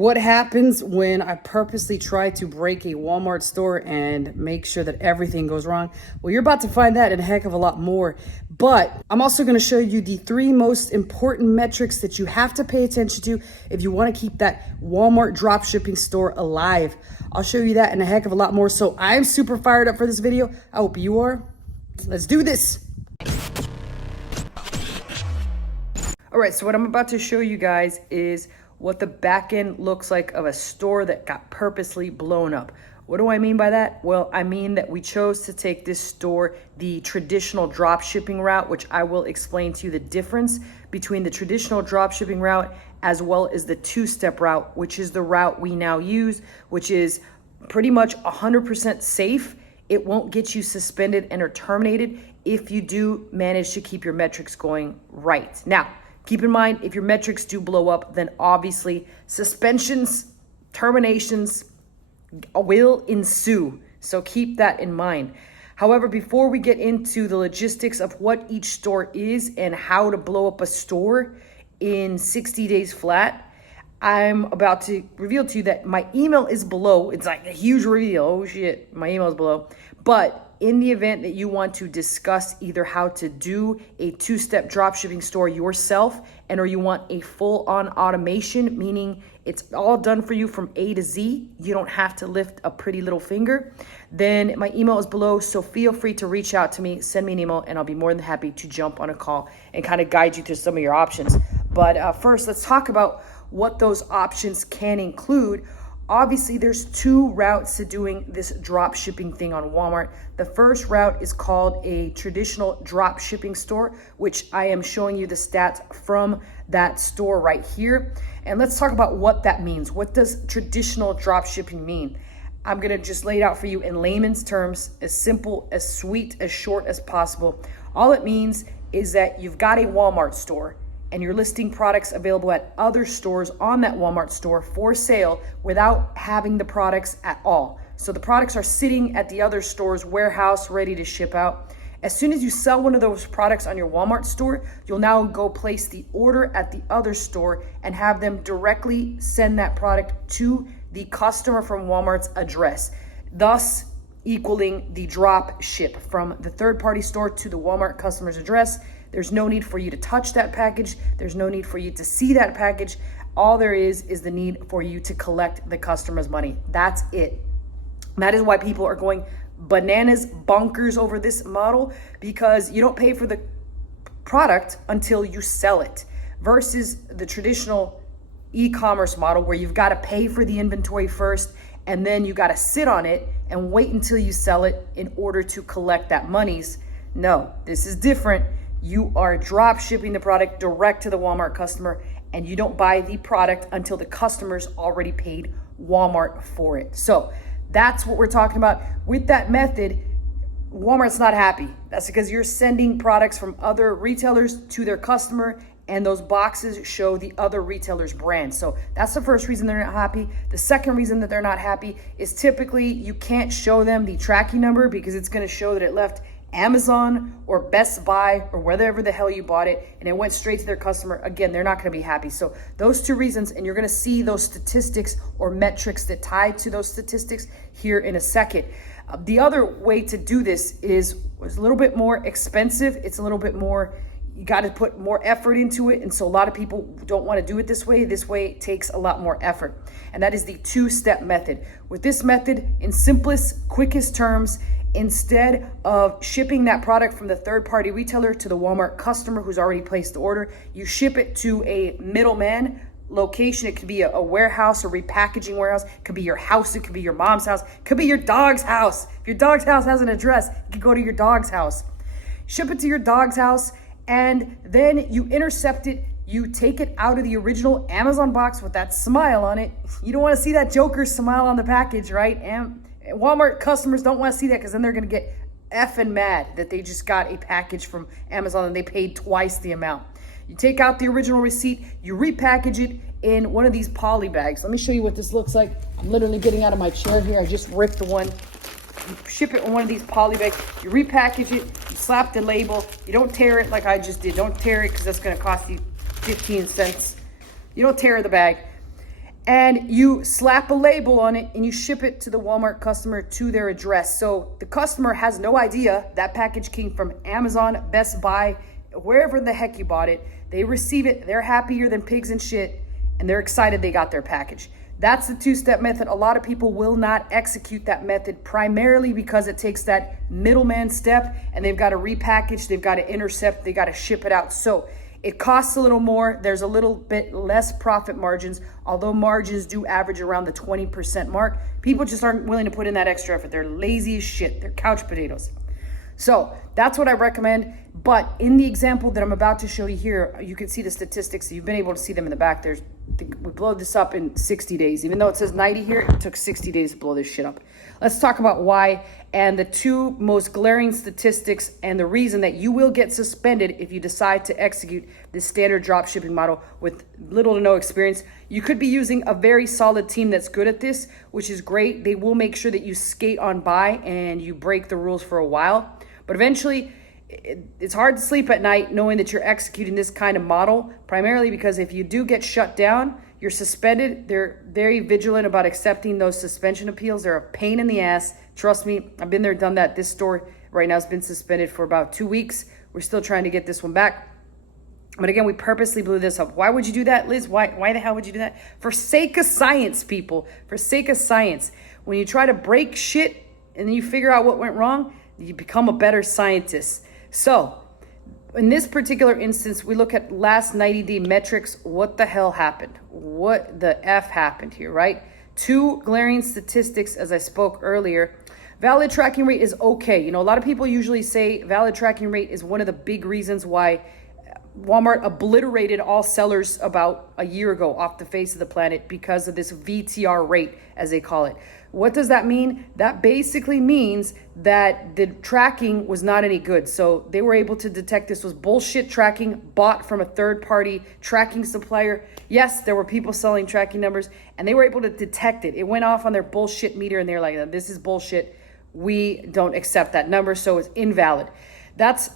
What happens when I purposely try to break a Walmart store and make sure that everything goes wrong? Well, you're about to find that and a heck of a lot more. But I'm also going to show you the 3 most important metrics that you have to pay attention to if you want to keep that Walmart dropshipping store alive. I'll show you that and a heck of a lot more. So I'm super fired up for this video. I hope you are. Let's do this. All right, so what I'm about to show you guys is what the back end looks like of a store that got purposely blown up. What do I mean by that? Well, I mean that we chose to take this store the traditional drop shipping route, which I will explain to you the difference between the traditional drop shipping route as well as the 2-step route, which is the route we now use, which is pretty much 100% safe. It won't get you suspended and or terminated if you do manage to keep your metrics going right. Now, keep in mind, if your metrics do blow up, then obviously suspensions, terminations will ensue. So keep that in mind. However, before we get into the logistics of what each store is and how to blow up a store in 60 days flat, I'm about to reveal to you that my email is below. It's like a huge reveal. Oh shit, my email is below. But in the event that you want to discuss either how to do a 2-step dropshipping store yourself and or you want a full-on automation, meaning it's all done for you from A to Z, you don't have to lift a pretty little finger, then my email is below. So feel free to reach out to me, send me an email, and I'll be more than happy to jump on a call and kind of guide you through some of your options. But first, let's talk about what those options can include. Obviously, there's 2 routes to doing this drop shipping thing on Walmart. The first route is called a traditional drop shipping store, which I am showing you the stats from that store right here. And let's talk about what that means. What does traditional drop shipping mean? I'm gonna just lay it out for you in layman's terms, as simple, as sweet, as short as possible. All it means is that you've got a Walmart store and you're listing products available at other stores on that Walmart store for sale without having the products at all. So the products are sitting at the other store's warehouse ready to ship out. As soon as you sell one of those products on your Walmart store, you'll now go place the order at the other store and have them directly send that product to the customer from Walmart's address, thus equaling the drop ship from the third-party store to the Walmart customer's address. There's no need for you to touch that package. There's no need for you to see that package. All there is the need for you to collect the customer's money. That's it. That is why people are going bananas, bonkers over this model, because you don't pay for the product until you sell it, versus the traditional e-commerce model where you've got to pay for the inventory first and then you got to sit on it and wait until you sell it in order to collect that monies. No, this is different. You are drop shipping the product direct to the Walmart customer, and you don't buy the product until the customer's already paid Walmart for it. So that's what we're talking about. With that method, Walmart's not happy. That's because you're sending products from other retailers to their customer, and those boxes show the other retailer's brand. So that's the first reason they're not happy. The second reason that they're not happy is typically you can't show them the tracking number because it's going to show that it left Amazon or Best Buy or wherever the hell you bought it and it went straight to their customer. Again, they're not going to be happy. So those 2 reasons, and you're going to see those statistics or metrics that tie to those statistics here in a second. The other way to do this is a little bit more expensive. It's a little bit more, you got to put more effort into it. And so a lot of people don't want to do it this way. This way it takes a lot more effort. And that is the 2-step method. With this method, in simplest, quickest terms, instead of shipping that product from the third-party retailer to the Walmart customer who's already placed the order, you ship it to a middleman location. It could be a warehouse, a repackaging warehouse. It could be your house. It could be your mom's house. It could be your dog's house. If your dog's house has an address, you can go to your dog's house. Ship it to your dog's house, and then you intercept it. You take it out of the original Amazon box with that smile on it. You don't want to see that Joker smile on the package, right? And Walmart customers don't want to see that because then they're going to get effing mad that they just got a package from Amazon and they paid twice the amount. You take out the original receipt, you repackage it in one of these poly bags. Let me show you what this looks like. I'm literally getting out of my chair here. I just ripped the one. You ship it in one of these poly bags. You repackage it. You slap the label. You don't tear it like I just did. Don't tear it because that's going to cost you 15 cents. You don't tear the bag. and you slap a label on it and you ship it to the Walmart customer to their address. So the customer has no idea that package came from Amazon, Best Buy, wherever the heck you bought it. They receive it, they're happier than pigs in shit, and they're excited they got their package. That's the two-step method. A lot of people will not execute that method, primarily because it takes that middleman step, and they've got to repackage, they've got to intercept, they got to ship it out. So it costs a little more. There's a little bit less profit margins, although margins do average around the 20% mark. People just aren't willing to put in that extra effort. They're lazy as shit. They're couch potatoes. So that's what I recommend. But in the example that I'm about to show you here, you can see the statistics. You've been able to see them in the back. We blow this up in 60 days. Even though it says 90 here, it took 60 days to blow this shit up. Let's talk about why and the two most glaring statistics and the reason that you will get suspended if you decide to execute this standard drop shipping model with little to no experience. You could be using a very solid team that's good at this, which is great. They will make sure that you skate on by and you break the rules for a while. But eventually, it's hard to sleep at night knowing that you're executing this kind of model, primarily because if you do get shut down, you're suspended. They're very vigilant about accepting those suspension appeals. They're a pain in the ass. Trust me, I've been there, done that. This store right now has been suspended for about 2 weeks. We're still trying to get this one back. But again, we purposely blew this up. Why would you do that, Liz? Why the hell would you do that? For sake of science, people. For sake of science. When you try to break shit and then you figure out what went wrong, you become a better scientist. So in this particular instance, we look at last 90-day metrics. What the hell happened? What the F happened here, right? Two glaring statistics, as I spoke earlier. Valid tracking rate is okay. You know, a lot of people usually say valid tracking rate is one of the big reasons why Walmart obliterated all sellers about a year ago off the face of the planet because of this VTR rate, as they call it. What does that mean? That basically means that the tracking was not any good. So they were able to detect this was bullshit tracking bought from a third-party tracking supplier. Yes, there were people selling tracking numbers, and they were able to detect it. It went off on their bullshit meter, and they're like, this is bullshit. We don't accept that number, so it's invalid. That's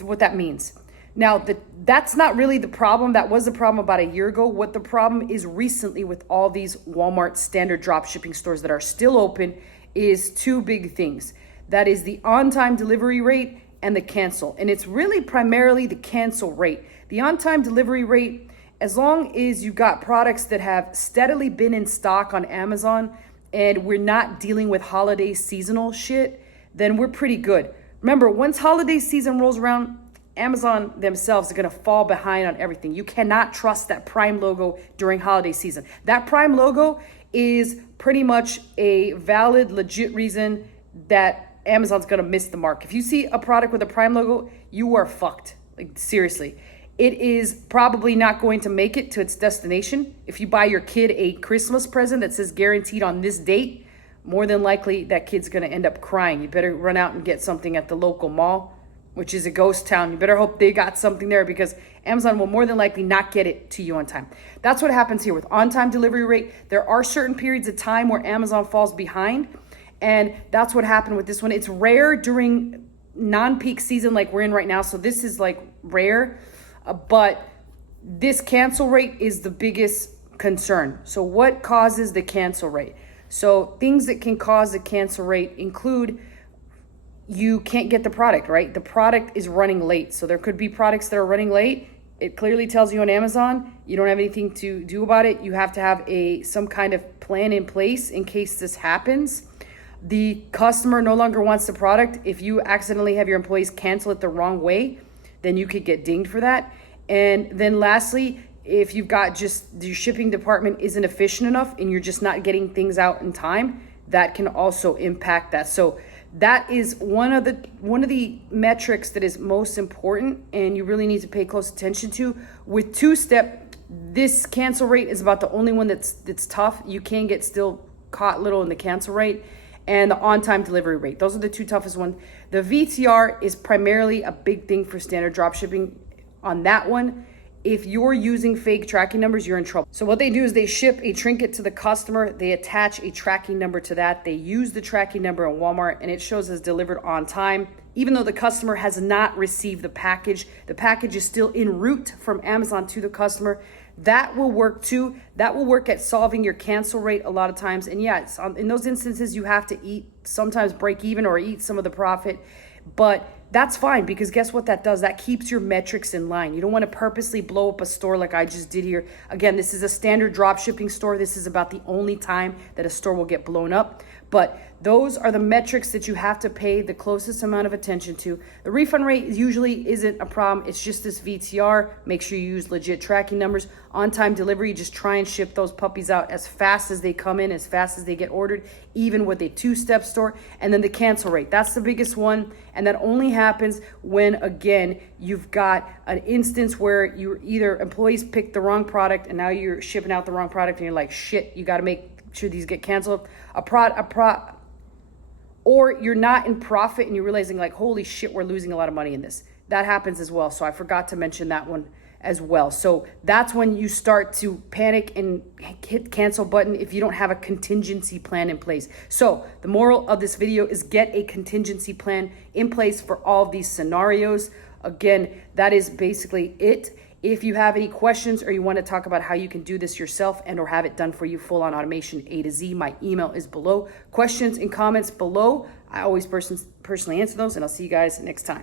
what that means. Now, that's not really the problem. That was the problem about a year ago. What the problem is recently with all these Walmart standard drop shipping stores that are still open is two big things. That is the on-time delivery rate and the cancel. And it's really primarily the cancel rate. The on-time delivery rate, as long as you got products that have steadily been in stock on Amazon and we're not dealing with holiday seasonal shit, then we're pretty good. Remember, once holiday season rolls around, Amazon themselves are going to fall behind on everything. You cannot trust that Prime logo during holiday season. That Prime logo is pretty much a valid, legit reason that Amazon's going to miss the mark. If you see a product with a Prime logo, you are fucked. Like, seriously. It is probably not going to make it to its destination. If you buy your kid a Christmas present that says guaranteed on this date, more than likely that kid's going to end up crying. You better run out and get something at the local mall, which is a ghost town. You better hope they got something there because Amazon will more than likely not get it to you on time. That's what happens here with on-time delivery rate. There are certain periods of time where Amazon falls behind, and that's what happened with this one. It's rare during non-peak season like we're in right now, so this is like rare, but this cancel rate is the biggest concern. So what causes the cancel rate? So things that can cause the cancel rate include you can't get the product, right? The product is running late. So there could be products that are running late. It clearly tells you on Amazon, you don't have anything to do about it. You have to have some kind of plan in place in case this happens. The customer no longer wants the product. If you accidentally have your employees cancel it the wrong way, then you could get dinged for that. And then lastly, if you've got just your shipping department isn't efficient enough and you're just not getting things out in time, that can also impact that. So that is one of the metrics that is most important and you really need to pay close attention to. With two-step, this cancel rate is about the only one that's tough. You can get still caught little in the cancel rate, and the on-time delivery rate. Those are the two toughest ones. The VTR is primarily a big thing for standard dropshipping. On that one, if you're using fake tracking numbers, you're in trouble. So what they do is they ship a trinket to the customer. They attach a tracking number to that. They use the tracking number on Walmart and it shows as delivered on time. Even though the customer has not received the package is still en route from Amazon to the customer. that will work too. That will work at solving your cancel rate a lot of times. And yeah, in those instances, you have to sometimes break even or eat some of the profit. But that's fine, because guess what that does? That keeps your metrics in line. You don't want to purposely blow up a store like I just did here. Again, this is a standard drop shipping store. This is about the only time that a store will get blown up. But those are the metrics that you have to pay the closest amount of attention to. The refund rate usually isn't a problem. It's just this VTR. Make sure you use legit tracking numbers. On-time delivery, just try and ship those puppies out as fast as they come in, as fast as they get ordered, even with a two-step store. And then the cancel rate, that's the biggest one. And that only happens when, again, you've got an instance where you either employees picked the wrong product and now you're shipping out the wrong product and you're like, shit, you got to make sure these get canceled. Or you're not in profit and you're realizing like, holy shit, we're losing a lot of money in this. That happens as well. So I forgot to mention that one as well. So that's when you start to panic and hit cancel button if you don't have a contingency plan in place. So the moral of this video is get a contingency plan in place for all of these scenarios. Again, that is basically it. If you have any questions or you want to talk about how you can do this yourself and or have it done for you full on automation A to Z, my email is below. Questions and comments below. I always personally answer those, and I'll see you guys next time.